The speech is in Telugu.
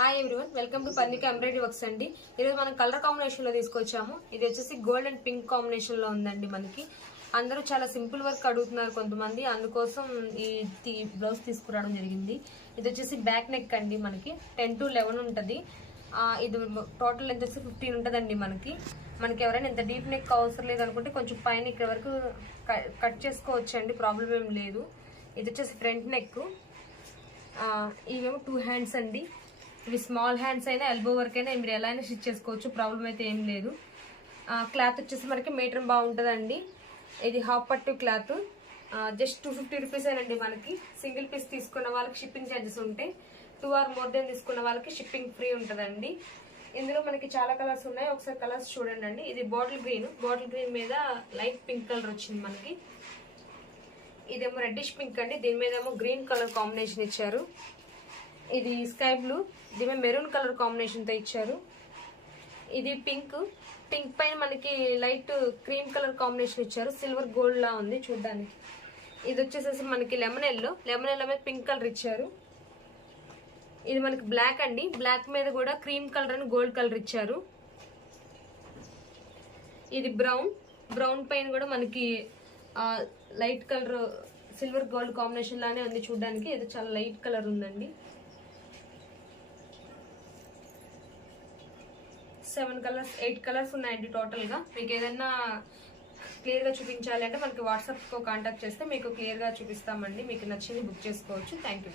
Hi everyone, welcome to Parnika embroidery works అండి. ఈరోజు మనం కలర్ కాంబినేషన్ లో తీసుకొచ్చాము. ఇది వచ్చేసి గోల్డ్ అండ్ పింక్ కాంబినేషన్ లో ఉందండి. మనకి అందరూ చాలా సింపుల్ వర్క్ అడుగుతున్నారు కొంతమంది, అందుకోసం ఈ బ్లౌజ్ తీసుకురావడం జరిగింది. ఇది వచ్చేసి బ్యాక్ నెక్ అండి. మనకి 10 to 11 ఉంటుంది. ఇది టోటల్ లెంత్ వచ్చి 15 ఉంటుందండి. మనకి ఎవరైనా ఇంత డీప్ నెక్ అవసరం లేదు అనుకుంటే కొంచెం పైన ఇక్కడ వరకు కట్ చేసుకోవచ్చు అండి, ప్రాబ్లం ఏం లేదు. ఇది వచ్చేసి ఫ్రంట్ నెక్. ఇవేమో 2 హ్యాండ్స్ అండి. ఇవి స్మాల్ హ్యాండ్స్ అయినా ఎల్బో వర్క్ అయినా మీరు ఎలా అయినా స్టిచ్ చేసుకోవచ్చు, ప్రాబ్లం అయితే ఏం లేదు. క్లాత్ వచ్చేసి మనకి మీటర్ బాగుంటుందండి. ఇది హాఫ్ పట్టు క్లాత్. జస్ట్ 250 రూపీస్ ఏనండి. మనకి సింగిల్ పీస్ తీసుకున్న వాళ్ళకి షిప్పింగ్ ఛార్జెస్ ఉంటాయి. 2 or more దెన్ తీసుకున్న వాళ్ళకి షిప్పింగ్ ఫ్రీ ఉంటుందండి. ఇందులో మనకి చాలా కలర్స్ ఉన్నాయి, ఒకసారి కలర్స్ చూడండి అండి. ఇది బాటిల్ గ్రీన్ మీద లైట్ పింక్ కలర్ వచ్చింది మనకి. ఇదేమో రెడ్డిష్ పింక్ అండి, దీని మీద ఏమో గ్రీన్ కలర్ కాంబినేషన్ ఇచ్చారు. ఇది స్కై బ్లూ, దీని మెరూన్ కలర్ కాంబినేషన్ తో ఇచ్చారు. ఇది పింక్ పైన మనకి లైట్ క్రీమ్ కలర్ కాంబినేషన్ ఇచ్చారు. సిల్వర్ గోల్డ్ లా ఉంది చూడడానికి. ఇది వచ్చేసేసి మనకి లెమన్ ఎల్లో మీద పింక్ కలర్ ఇచ్చారు. ఇది మనకి బ్లాక్ అండి, బ్లాక్ మీద కూడా క్రీమ్ కలర్ అని గోల్డ్ కలర్ ఇచ్చారు. ఇది బ్రౌన్ పైన కూడా మనకి light colour silver gold combination లానే ఉంది చూడడానికి. ఇది చాలా లైట్ కలర్ ఉందండి. 8 కలర్స్ ఉన్నాయండి టోటల్ గా. మీకు ఏదైనా క్లియర్ గా చూపించాలి అంటే మనకి వాట్సాప్ కు కాంటాక్ట్ చేస్తే మీకు క్లియర్ గా చూపిస్తామండి. మీకు నచ్చింది బుక్ చేసుకోవచ్చు. Thank you.